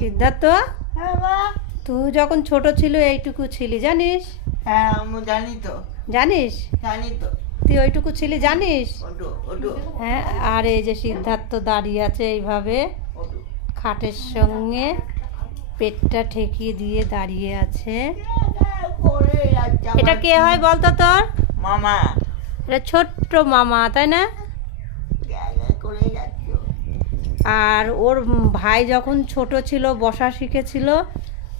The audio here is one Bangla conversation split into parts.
সিদ্ধার্থ, তুই যখন ছোট ছিল এইটুকু ছিলি জানিস? হ্যাঁ আমি জানি তো। জানিস? জানি তো। তুই ওইটুকু ছিলি জানিস? ওটো ওটো হ্যাঁ। আর এই যে সিদ্ধার্থ দাঁড়িয়ে আছে এইভাবে ওটো। খাটের সঙ্গে পেটটা ঠেকিয়ে দিয়ে দাঁড়িয়ে আছে। এটা কে হয় বলতো তোর? মামা। এটা ছোট্ট মামা, তাই না? করে যাচ্ছ। আর ওর ভাই যখন ছোট ছিল বসা শিখেছিল,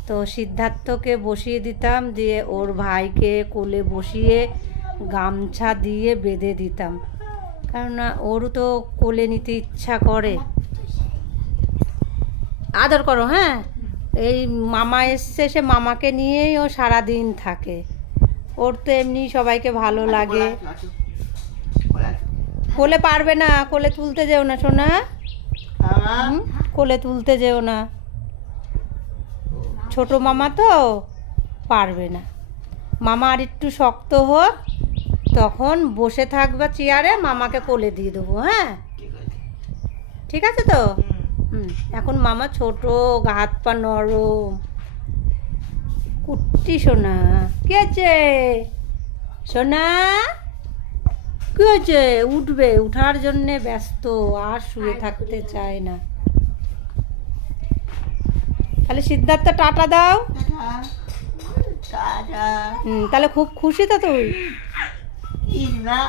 তো সিদ্ধার্থকে বসিয়ে দিতাম, দিয়ে ওর ভাইকে কোলে বসিয়ে গামছা দিয়ে বেঁধে দিতাম, কেননা ওরও তো কোলে নিতে ইচ্ছা করে। আদর করো। হ্যাঁ, এই মামা এসছে, সে মামাকে নিয়েই ও সারাদিন থাকে। ওর তো এমনি সবাইকে ভালো লাগে। কোলে পারবে না, কোলে তুলতে যেও না সোনা। কোলে তুলতে যেও না, ছোট মামা তো পারবে না। মামা আর একটু শক্ত হোক, তখন বসে থাকবা চেয়ারে, মামাকে কোলে দিয়ে দেবো। হ্যাঁ, ঠিক আছে তো? এখন মামা ছোট, হাত পা নরম। কুট্টি সোনা, কি আছে সোনা? কি হয়েছে? উঠবে, উঠার জন্যে ব্যস্ত, আর শুয়ে থাকতে চায় না। তাহলে সিদ্ধার্থ টাটা দাও। তাহলে খুব খুশি তো তুই? না